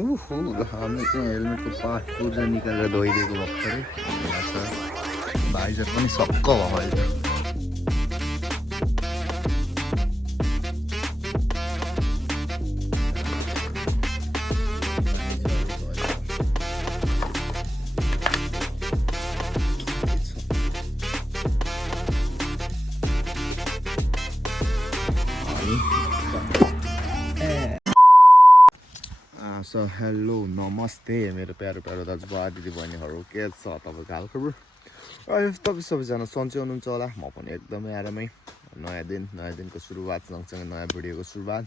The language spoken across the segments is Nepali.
हामी चाहिँ हेलमेटको पार्ट पुर्जा निकालेर धोइदिएको भर्खरै यहाँ छ भाइजर पनि सक्क भयो अहिले सो हेलो नमस्ते मेरो प्यारो प्यारो दाजुभाइ दिदी बहिनीहरू के छ तपाईँको हालखबर तपाईँ सबैजना सन्चै हुनुहुन्छ होला म पनि एकदमै आरामै नयाँ दिनको सुरुवात सँगसँगै नयाँ भिडियोको सुरुवात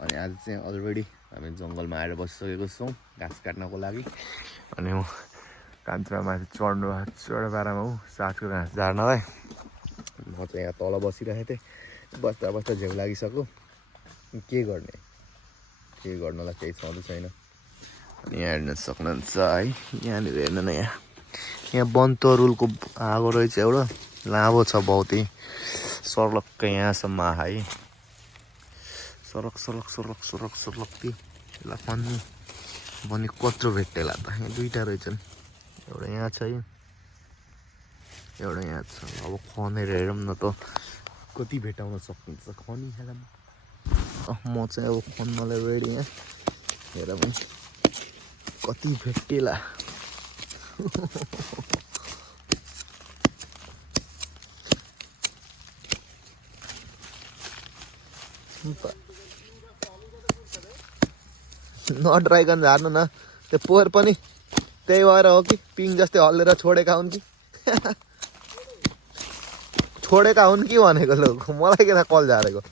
अनि आज चाहिँ अलरेडी हामी जङ्गलमा आएर बसिसकेको छौँ घाँस काट्नको लागि अनि म कान्छामाथि चढबारामा हो साथको घाँस झार्नलाई म चाहिँ यहाँ तल बसिरहेको थिएँ बस्दा बस्दा झेउ लागिसक्यो के गर्नलाई केही छँदै छैन अनि यहाँ हेर्न सक्नुहुन्छ है यहाँनिर हेर्नु न यहाँ वनतरुलको आगो रहेछ एउटा लामो छ बहुतै सर्लक्क यहाँसम्म है सरक यसलाई खन्नु भने कत्रो भेट्टेला त यहाँ दुईवटा रहेछन् एउटा यहाँ छ एउटा यहाँ छ अब खनेर हेरौँ न त कति भेटाउन सक्नुहुन्छ खनिहालौँ म चाहिँ अब खन्नलाई रेडी यहाँ हेर पनि कति भेट्टेला नडराइकन झार्नु न त्यो पोहोर पनि त्यही भएर हो कि पिङ जस्तै हल्लेर छोडेका हुन् कि छोडेका हुन् कि भनेको लोक मलाई के थाहा कल झारेको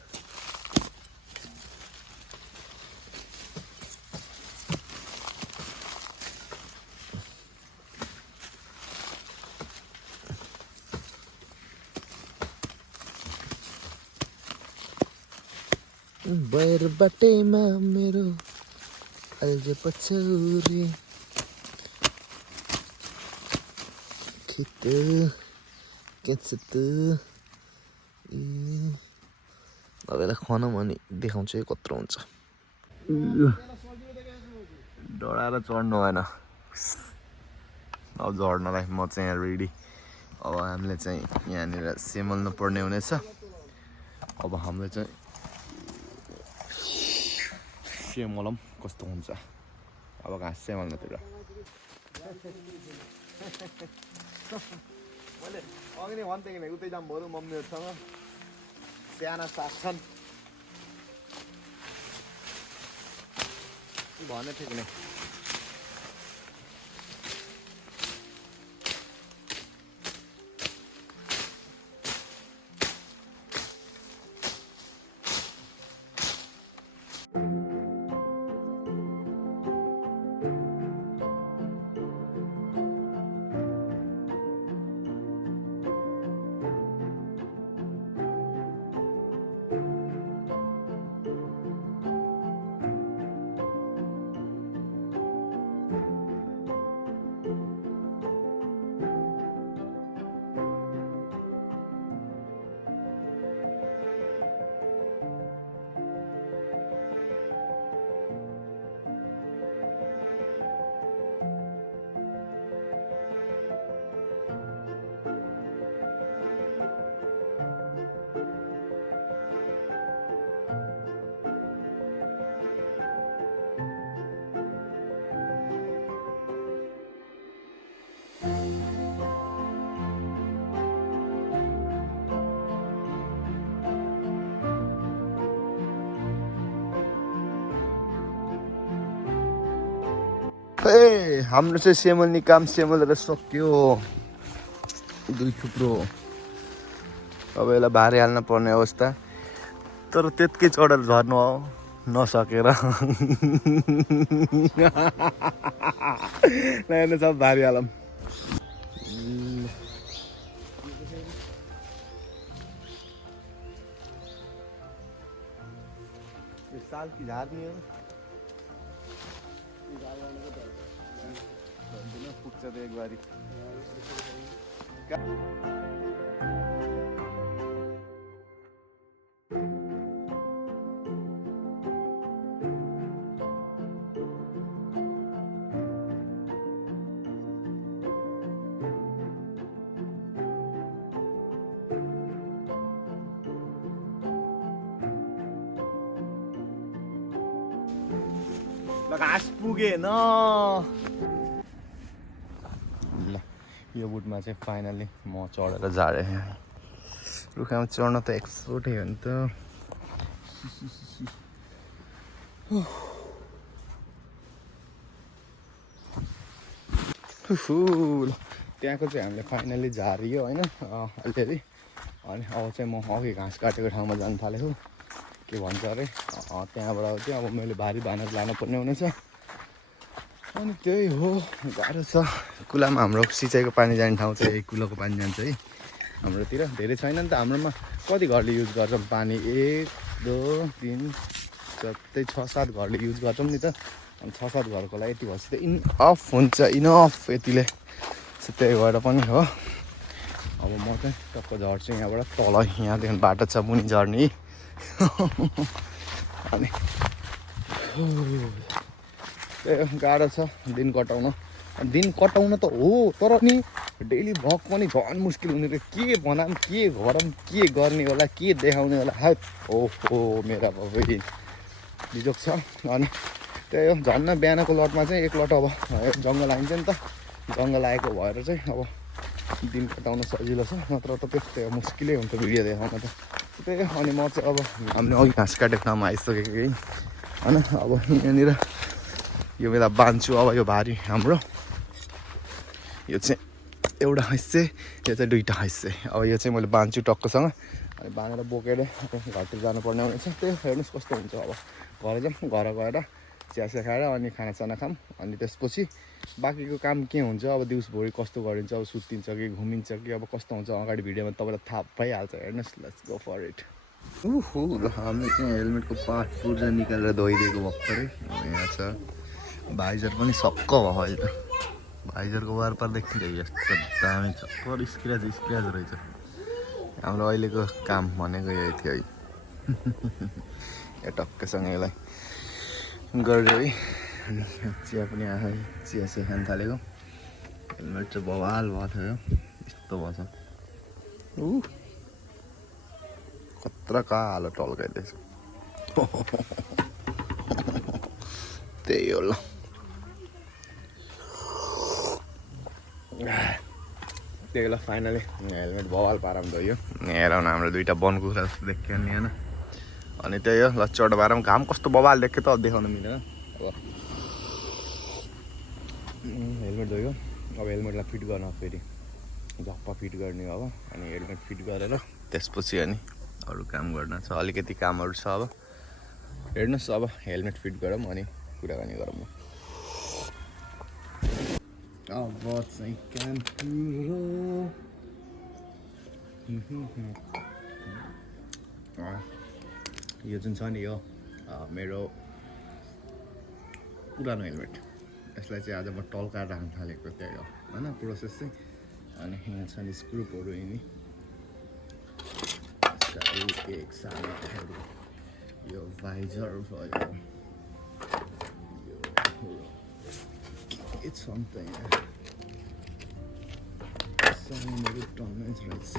बैर बाटैमा मेरो अल्झ पछौरी खित केचत अब यसलाई खनौँ अनि देखाउँछु है कत्रो हुन्छ डराएर चढ्नु भएन अब झर्नलाई म चाहिँ यहाँ रेडी अब हामीले चाहिँ यहाँनिर सेमल्नु पर्ने हुनेछ अब हामीले चाहिँ सेमलम कस्तो हुन्छ अब घाँस सेमल्नतिर मैले अघि नै भन्थेँ कि उतै जाम बरु मम्मीहरूसँग साना साग छन् भने थिएँ कि ए हाम्रो चाहिँ सेमल्ने काम सेमलेर सक्यो दुई थुप्रो अब यसलाई भारी हाल्न पर्ने अवस्था तर त्यत्कै चढेर झर्नु हो नसकेर नयाँ सब भारी हालौँ साल की झार्ने हो पुग्छ त एक बारी घाँस पुगेन। ल यो बुटमा चाहिँ फाइनली म चढेर झारेँ। रुखमा चढ्न त एक्सपोर्टै हो नि त। ल त्यहाँको चाहिँ हामीले फाइनली झारियो होइन अलिअलि। अनि अब चाहिँ म अघि घाँस काटेको ठाउँमा जानु थालेको। के भन्छ अरे त्यहाँबाट चाहिँ अब मैले भारी भानर लानुपर्ने हुनेछ। अनि त्यही हो, गाह्रो छ। कुलामा हाम्रो सिँचाइको पानी जाने ठाउँ चाहिँ यही कुलोको पानी जान्छ है हाम्रोतिर। धेरै छैन नि त हाम्रोमा। कति घरले युज गर्छौँ पानी? 1 2 3 जस्तै 6-7 घरले युज गर्छौँ नि त। अनि 6-7 घरको लागि यति भएपछि त इनअफ हुन्छ, इनअफ यतिले। त्यही भएर पनि हो। अब म चाहिँ टक्क झर्छु यहाँबाट तल। यहाँदेखि बाटो छ मुनि झर्ने। अनि गाह्रो छ दिन कटाउन। दिन कटाउन त हो, तर नि डेली भ्लग पनि झन् मुस्किल हुने रहेछ। के बनाऊँ, के गरौँ, के गर्ने होला, के देखाउने होला। हात ओहो मेरा बाबै बिजोक छ। अनि त्यही हो, झन्न बिहानको लटमा चाहिँ एक लट अब जङ्गल आइन्छ नि त। जङ्गल आएको भएर चाहिँ अब दिन कटाउन सजिलो छ, नत्र त त्यस्तै मुस्किलै हुन्छ भिडियो देखाउन त। त्यही हो। अनि म चाहिँ अब हामीले अघि घाँस काटेको ठाउँमा आइसकेको है होइन। अब यहाँनिर यो बेला बान्छु अब यो भारी हाम्रो। यो चाहिँ एउटा हैसे, यो चाहिँ दुईवटा हैसे। अब यो चाहिँ मैले बान्छु टक्कसँग। अनि बाँधेर बोकेर घरतिर जानुपर्ने हुनेछ। त्यही हेर्नुहोस् कस्तो हुन्छ। अब घर जाऊँ, घर गएर चियासिया खाएर अनि खानासाना खाऊँ। अनि त्यसपछि बाँकीको काम के हुन्छ, अब दिउँसभरि कस्तो गरिन्छ, अब सुत्तिन्छ कि घुमिन्छ कि अब कस्तो हुन्छ अगाडि भिडियोमा तपाईँलाई थाहा पाइहाल्छ। हेर्नुहोस्, लेट्स गो फर इट। ल हामीले चाहिँ हेलमेटको पार्ट पुर्जा निकालेर धोइदिएको भर्खरै। यहाँ छ भाइजर पनि सक्क भयो अहिले त। भाइजरको वारपार देखिन्छ यस्तो दामी छ, पर स्क्र्याच रहेछ। हाम्रो अहिलेको काम भनेको यही थियो है। यो टक्कसँग यसलाई गरेर है। अनि चिया पनि आयो, चिया सिया खान थालेको। हेलमेट चाहिँ बवाल भएको थियो, यस्तो भएछ। खतरा कालो टल्काइदिएछ। त्यही हो ल। त्यही ल फाइनली हेलमेट बवाल पाराम धोयो। हेर न हाम्रो दुईवटा वन कुखुरा जस्तो देखियो नि होइन। अनि त्यही हो लच्चड पाराम। घाम कस्तो बवाल देख्यो त देखाउन मिलेन। अब हेलमेट धोयो। अब हेलमेटलाई फिट गर्न फेरि झप्पा फिट गर्ने अब। अनि हेलमेट फिट गरेर त्यसपछि अनि अरू काम गर्न छ, अलिकति कामहरू छ। अब हेर्नुहोस्, अब हेलमेट फिट गरौँ अनि कुराकानी गरौँ न। अब चाहिँ काम पुरो। यो जुन छ नि यो मेरो पुरानो हेलमेट। यसलाई चाहिँ आज म टल्काएर राख्न थालेको। त्यही हो होइन प्रोसेस चाहिँ। अनि यहाँ छ नि स्क्रुपहरू यिनी एक सालहरू। यो भाइजर भयो, के छ नि त यहाँ सामानहरू टन्नै रहेछ।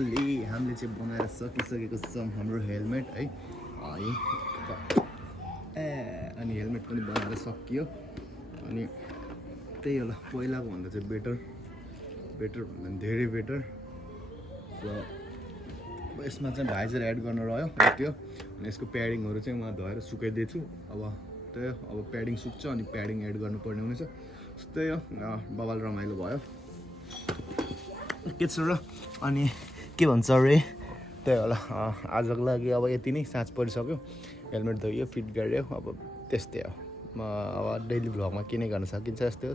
हामीले चाहिँ बनाएर सकिसकेको छौँ हाम्रो हेलमेट है अनि हेलमेट पनि बनाएर सकियो अनि त्यही होला पहिलाको भन्दा चाहिँ बेटर भन्दा धेरै बेटर र यसमा चाहिँ भाइजर एड गर्न रह्यो त्यो अनि यसको प्याडिङहरू चाहिँ म धोएर सुकाइदिएछु अब त्यही अब प्याडिङ सुक्छ अनि प्याडिङ एड गर्नुपर्ने हुनेछ त्यही हो बबाल रमाइलो भयो के छ र अनि के भन्छ रे त्यही होला आजको लागि अब यति नै साँझ परिसक्यो हेलमेट धोयो फिट गऱ्यो अब त्यस्तै हो म अब डेली भ्लगमा के नै गर्न सकिन्छ यस्तै हो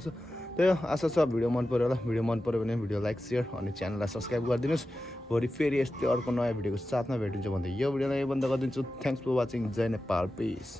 त्यही हो आशा छ भिडियो मन पऱ्यो होला भिडियो मन पऱ्यो भने भिडियो लाइक सेयर अनि च्यानललाई सब्सक्राइब गरिदिनुहोस् भोलि फेरि यस्तै अर्को नयाँ भिडियोको साथमा भेटिन्छ भन्दै यो भिडियोलाई बन्द गरिदिन्छु थ्याङ्क्स फर वाचिङ जय नेपाल पिस